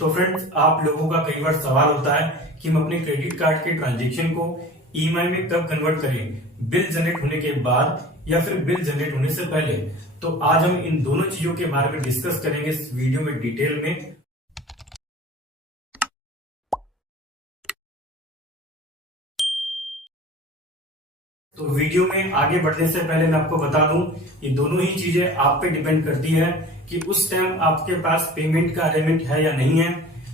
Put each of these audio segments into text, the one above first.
तो फ्रेंड्स, आप लोगों का कई बार सवाल होता है कि हम अपने क्रेडिट कार्ड के ट्रांजेक्शन को ईएमआई में कब कन्वर्ट करें, बिल जनरेट होने के बाद या फिर बिल जनरेट होने से पहले। तो आज हम इन दोनों चीजों के बारे में डिस्कस करेंगे इस वीडियो में डिटेल में। तो वीडियो में आगे बढ़ने से पहले मैं आपको बता दूं, ये दोनों ही चीजें आप पे डिपेंड करती है कि उस टाइम आपके पास पेमेंट का अरेंजमेंट है या नहीं है,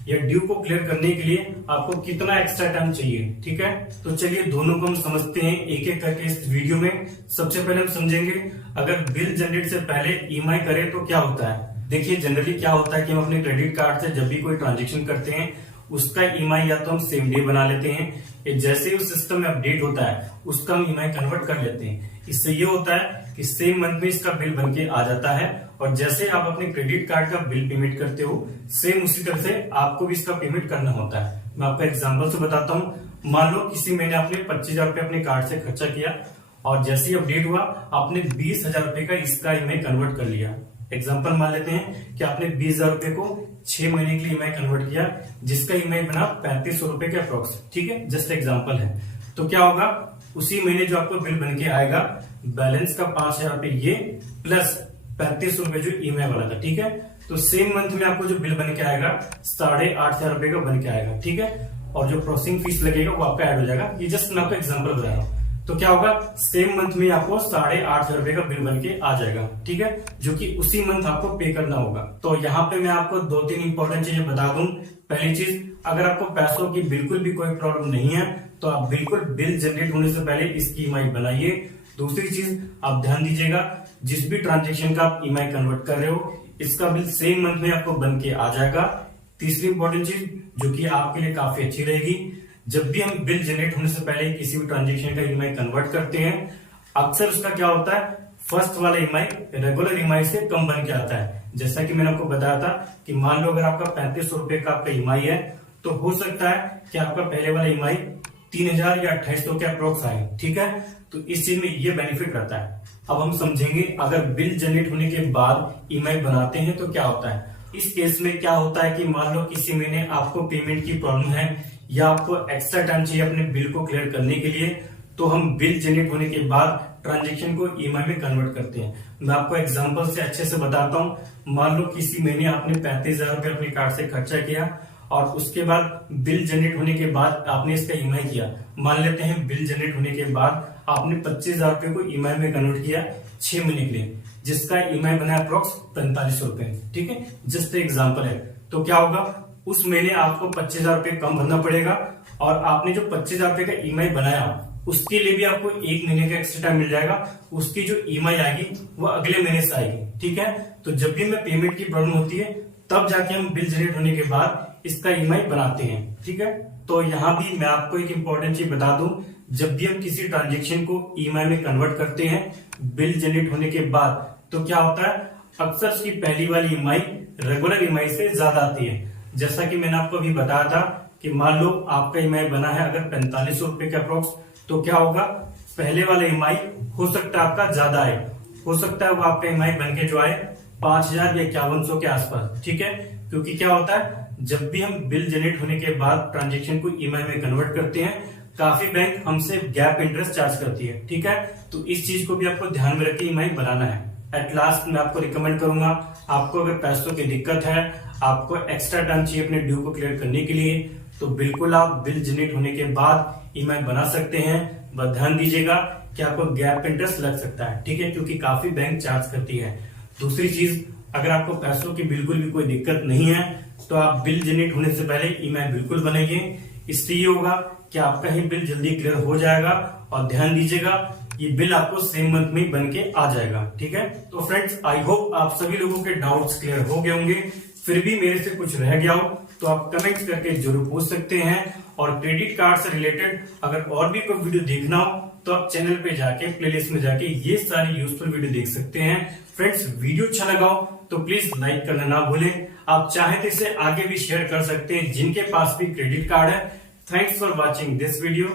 या ड्यू को क्लियर करने के लिए आपको कितना एक्स्ट्रा टाइम चाहिए। ठीक है, तो चलिए दोनों को हम समझते हैं एक एक करके इस वीडियो में। सबसे पहले हम समझेंगे अगर बिल जनरेट से पहले ईएमआई करें तो क्या होता है। देखिए, जनरली क्या होता है कि हम अपने क्रेडिट कार्ड से जब भी कोई ट्रांजेक्शन करते हैं उसका ईएमआई या तो हम सेम डे बना लेते हैं, या जैसे ही उस सिस्टम में अपडेट होता है उसका हम ईएमआई कन्वर्ट कर लेते हैं। इससे ये होता है कि सेम मंथ में इसका बिल बनके आ जाता है, और जैसे आप अपने क्रेडिट कार्ड का बिल पेमेंट करते हो सेम उसी तरह से आपको भी इसका पेमेंट करना होता है। मैं आपको एग्जांपल से बताता हूँ। मान लो किसी महीने आपने 25,000 रुपए अपने कार्ड से खर्चा किया, और जैसे ही अपडेट हुआ आपने 20,000 रुपए का इसका ईएमआई कन्वर्ट कर लिया। एग्जाम्पल मान लेते हैं कि आपने 20,000 रुपए को 6 महीने के लिए ईएमआई कन्वर्ट किया, जिसका ईएमआई बना 3500 रुपए के अप्रोक्स। ठीक है, जस्ट एग्जाम्पल है। तो क्या होगा, उसी महीने जो आपको बिल बन के आएगा, बैलेंस का 5,000 रुपए ये प्लस 3500 रुपए जो ईएमआई वाला था। ठीक है, तो सेम मंथ में आपको जो बिल बन के आएगा 8,500 रुपए का बन के आएगा। ठीक है, और जो प्रोसेसिंग फीस लगेगा वो आपका ऐड हो जाएगा। ये जस्ट मैं आपको एग्जाम्पल बता रहा हूँ। तो क्या होगा, सेम मंथ में आपको 8,500 रुपए का बिल बन के आ जाएगा। ठीक है, जो कि उसी मंथ आपको पे करना होगा। तो यहाँ पे मैं आपको 2-3 इंपॉर्टेंट चीजें बता दूं। पहली चीज, अगर आपको पैसों की बिल्कुल भी कोई प्रॉब्लम नहीं है तो आप बिल्कुल बिल जनरेट होने से पहले इसकी ईएमआई बनाइए। दूसरी चीज, आप ध्यान दीजिएगा, जिस भी ट्रांजेक्शन का आप ईएमआई कन्वर्ट कर रहे हो इसका बिल सेम मंथ में आपको बन के आ जाएगा। तीसरी इंपॉर्टेंट चीज जो कि आपके लिए काफी अच्छी रहेगी, जब भी हम बिल जनरेट होने से पहले किसी भी ट्रांजेक्शन का ईएमआई कन्वर्ट करते हैं, अक्सर उसका क्या होता है, फर्स्ट वाला ईएमआई रेगुलर ईएमआई से कम बन के आता है। जैसा कि मैंने आपको बताया था कि मान लो अगर आपका 3500 रुपए का आपका ईएमआई है, तो हो सकता है कि आपका पहले वाला ईएमआई 3,000 या 2,800 के अप्रोक्स आए। ठीक है, तो इस चीज में ये बेनिफिट रहता है। अब हम समझेंगे अगर बिल जनरेट होने के बाद ईएमआई बनाते हैं तो क्या होता है। इस केस में क्या होता है कि मान लो किसी महीने आपको पेमेंट की प्रॉब्लम है या आपको एक्स्ट्रा टाइम चाहिए अपने बिल को क्लियर करने के लिए, तो हम बिल जनरेट होने के बाद ट्रांजेक्शन को ईएमआई में कन्वर्ट करते हैं। मैं आपको एग्जांपल से अच्छे से बताता हूं। मान लो किसी महीने आपने 35,000 रुपए अपने कार्ड से खर्चा किया, और उसके बाद बिल जनरेट होने के बाद आपने इसका ईएमआई किया। मान लेते हैं बिल जनरेट होने के बाद आपने 25,000 रुपए को ईएमआई में कन्वर्ट किया 6 महीने के लिए, जिसका ईएमआई बना अप्रोक्स 4500 रुपए। ठीक है, जस्ट एग्जाम्पल है। तो क्या होगा, उस महीने आपको 25,000 रुपए कम भरना पड़ेगा, और आपने जो 25,000 रुपए का ईएमआई बनाया उसके लिए भी आपको 1 महीने का एक्स्ट्रा टाइम मिल जाएगा। उसकी जो ईएमआई आएगी वो अगले महीने से आएगी। ठीक है, तो जब भी हमें पेमेंट की प्रॉब्लम होती है तब जाके हम बिल जनरेट होने के बाद इसका ईएमआई बनाते हैं। ठीक है, तो यहाँ भी मैं आपको एक इंपॉर्टेंट चीज बता दूं, जब भी हम किसी ट्रांजेक्शन को ईएमआई में कन्वर्ट करते हैं बिल जनरेट होने के बाद, तो क्या होता है, अक्सर उसकी पहली वाली ईएमआई रेगुलर ईएमआई से ज्यादा आती है। जैसा कि मैंने आपको अभी बताया था कि मान लो आपका ईएमआई बना है अगर 4500 रुपए के अप्रोक्स, तो क्या होगा, पहले वाला ईएमआई हो सकता है आपका ज्यादा आए, हो सकता है वो आपका ईएमआई बन के जो आए 5,000 या 5100 के आसपास। ठीक है, क्योंकि क्या होता है, जब भी हम बिल जनरेट होने के बाद ट्रांजेक्शन को ईएमआई में कन्वर्ट करते हैं, काफी बैंक हमसे गैप इंटरेस्ट चार्ज करती है। ठीक है, तो इस चीज को भी आपको ध्यान में रख के ईएमआई बनाना है। एट लास्ट मैं आपको रिकमेंड करूंगा, आपको अगर पैसों की दिक्कत है, आपको एक्स्ट्रा टाइम चाहिए अपने ड्यू को क्लियर करने के लिए, तो बिल्कुल आप बिल जनरेट होने के बाद ईएमआई बना सकते हैं। बस ध्यान दीजिएगा कि आपको गैप इंटरेस्ट लग सकता है। ठीक है, क्योंकि काफी बैंक चार्ज करती है। दूसरी चीज, अगर आपको पैसों की बिल्कुल भी कोई दिक्कत नहीं है तो आप बिल जनरेट होने से पहले ईएमआई बिल्कुल बनाइए। इससे ये होगा कि आपका ही बिल जल्दी क्लियर हो जाएगा, और ध्यान दीजिएगा ये बिल आपको सेम मंथ में बन के आ जाएगा। ठीक है, तो फ्रेंड्स, आई होप आप सभी लोगों के डाउट्स क्लियर हो गए होंगे। फिर भी मेरे से कुछ रह गया हो तो आप कमेंट करके जरूर पूछ सकते हैं। और क्रेडिट कार्ड से रिलेटेड अगर और भी कोई वीडियो देखना हो तो आप चैनल पे जाके प्लेलिस्ट में जाके ये सारी यूजफुल वीडियो देख सकते हैं। फ्रेंड्स, वीडियो अच्छा लगा हो तो प्लीज लाइक करना ना भूलें। आप चाहे तो इसे आगे भी शेयर कर सकते हैं जिनके पास भी क्रेडिट कार्ड है। Thanks for watching this video.